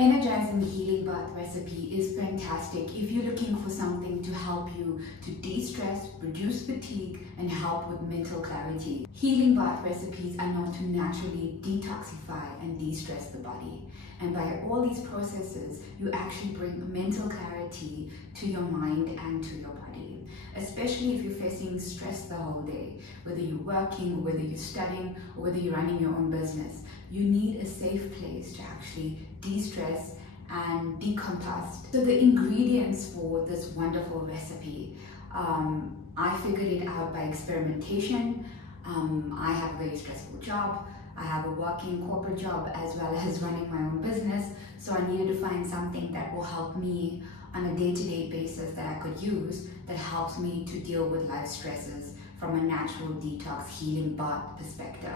Energizing Healing Bath recipe is fantastic if you're looking for something to help you to de-stress, reduce fatigue, and help with mental clarity. Healing bath recipes are known to naturally detoxify and de-stress the body. And by all these processes, you actually bring mental clarity to your mind and to your body. Especially if you're facing stress the whole day, whether you're working, whether you're studying, or whether you're running your own business. You need a safe place to actually de-stress and decompress. So the ingredients for this wonderful recipe, I figured it out by experimentation. I have a very stressful job. I have a working corporate job as well as running my own business. So I needed to find something that will help me on a day-to-day basis that I could use that helps me to deal with life stresses from a natural detox healing bath perspective.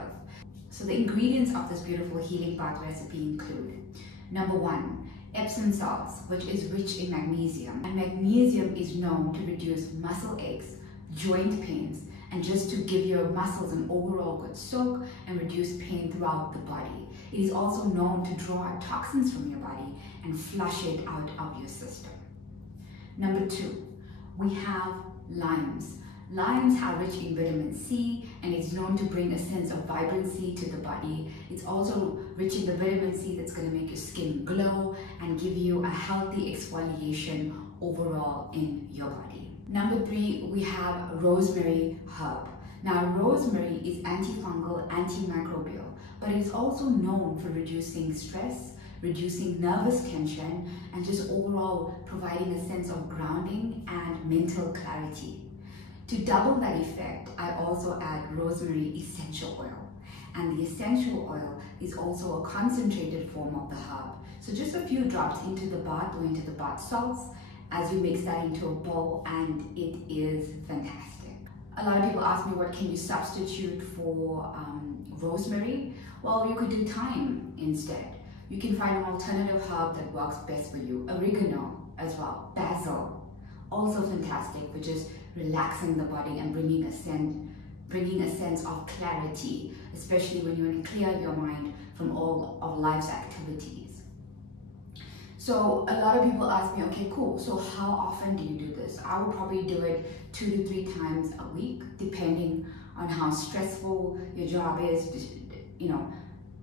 So the ingredients of this beautiful healing bath recipe include: number 1, Epsom salts, which is rich in magnesium. And magnesium is known to reduce muscle aches, joint pains, and just to give your muscles an overall good soak and reduce pain throughout the body. It is also known to draw out toxins from your body and flush it out of your system. Number 2, we have limes. Limes are rich in vitamin C and it's known to bring a sense of vibrancy to the body. It's also rich in the vitamin C that's going to make your skin glow and give you a healthy exfoliation overall in your body. Number 3, we have rosemary herb. Now, rosemary is antifungal, antimicrobial, but it is also known for reducing stress, reducing nervous tension, and just overall providing a sense of grounding and mental clarity. To double that effect, I also add rosemary essential oil. And the essential oil is also a concentrated form of the herb. So just a few drops into the bath or into the bath salts as you mix that into a bowl, and it is fantastic. A lot of people ask me, what can you substitute for rosemary? Well, you could do thyme instead. You can find an alternative herb that works best for you. Oregano as well, basil, also fantastic, which is relaxing the body and bringing a sense of clarity, especially when you want to clear your mind from all of life's activities. So a lot of people ask me, okay, cool, so how often do you do this? I would probably do it 2 to 3 times a week, depending on how stressful your job is,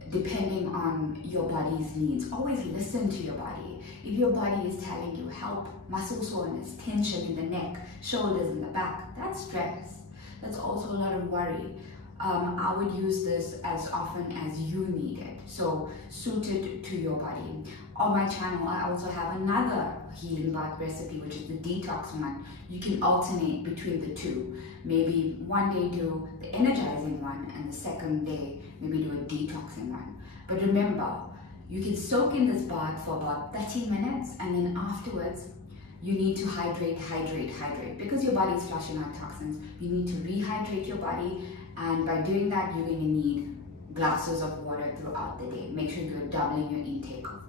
depending on your body's needs. Always listen to your body. If your body is telling you help, muscle soreness, tension in the neck, shoulders, and the back, that's stress. That's also a lot of worry. I would use this as often as you need it, so suited to your body. On my channel, I also have another healing bath recipe, which is the detox one. You can alternate between the two. Maybe one day do the energizing one, and the second day maybe do a detoxing one. But remember, you can soak in this bath for about 30 minutes, and then afterwards, you need to hydrate. Because your body is flushing out toxins, you need to rehydrate your body, and by doing that, you're going to need glasses of water throughout the day. Make sure you're doubling your intake of